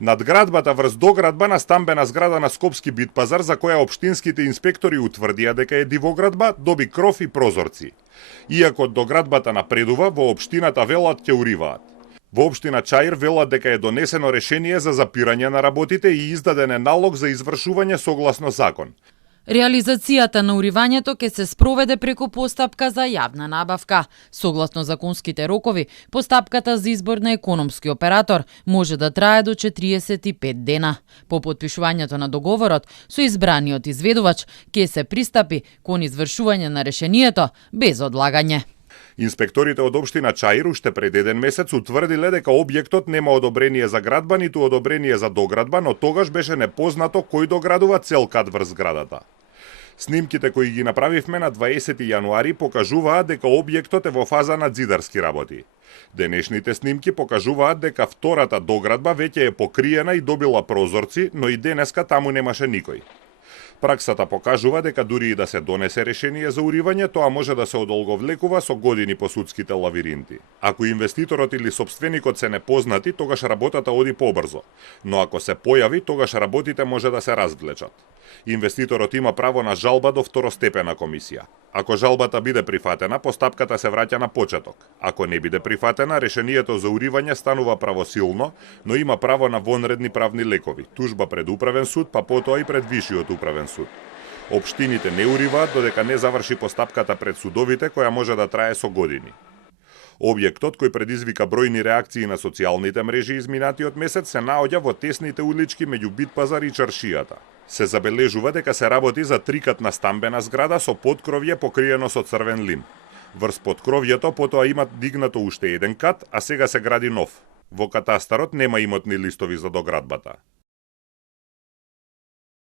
Надградбата врз доградба на стамбена зграда на Скопски Битпазар, за која општинските инспектори утврдија дека е дивоградба, доби кров и прозорци. Иако доградбата напредува, во општината велат ќе уриваат. Во општина Чаир велат дека е донесено решение за запирање на работите и издаден е налог за извршување согласно закон. Реализацијата на уривањето ќе се спроведе преку постапка за јавна набавка. Согласно законските рокови, постапката за избор на економски оператор може да трае до 45 дена. По потпишувањето на договорот со избраниот изведувач ќе се пристапи кон извршување на решението без одлагање. Инспекторите од општина Чаир уште пред еден месец утврдиле дека објектот нема одобрение за градба, ниту одобрение за доградба, но тогаш беше непознато кој доградува цел кат врз зградата. Снимките кои ги направивме на 20 јануари покажуваат дека објектот е во фаза на зидарски работи. Денешните снимки покажуваат дека втората доградба веќе е покриена и добила прозорци, но и денеска таму немаше никој. Праксата покажува дека дури и да се донесе решение за уривање, тоа може да се одолговлекува со години по судските лавиринти. Ако инвеститорот или сопственикот се непознати, тогаш работата оди побрзо, но ако се појави, тогаш работите може да се развлечат. Инвеститорот има право на жалба до второстепена комисија. Ако жалбата биде прифатена, постапката се враќа на почеток. Ако не биде прифатена, решението за уривање станува правосилно, но има право на вонредни правни лекови, тужба пред управен суд, па потоа и пред вишиот управен суд. Општините не уриваат додека не заврши постапката пред судовите, која може да трае со години. Објектот, кој предизвика бројни реакции на социјалните мрежи изминатиот месец, се наоѓа во тесните улички меѓу Битпазар и Чаршијата. Се забележува дека се работи за трикатна стамбена зграда со поткровје покриено со црвен лим. Врз поткровјето потоа има дигнато уште еден кат, а сега се гради нов. Во катастарот нема имотни листови за доградбата.